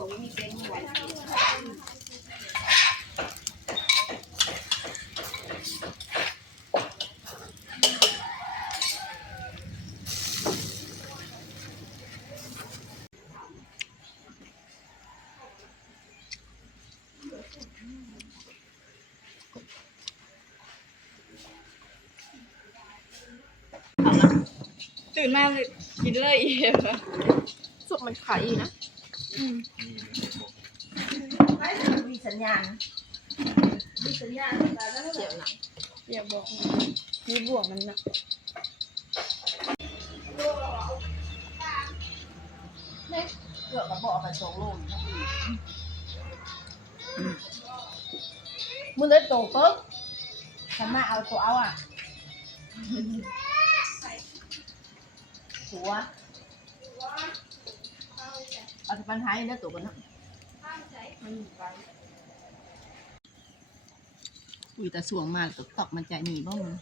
ตื่นมาเลยกินเลยอีกสุกมันขายอีนะมีสัญญาณมีสัญญาณแล้วเจียวหนังอย่าบอกมีบ่วงมันนะเกือบกระบอกไป2 โลมึงได้โตปุ๊บฉันมาเอาตัวเอาหัวเอาที่ปัญหาอยู่ในตัวกันนะอุ้ยแต่สวงมาตกมันจะหนีบ้างมึง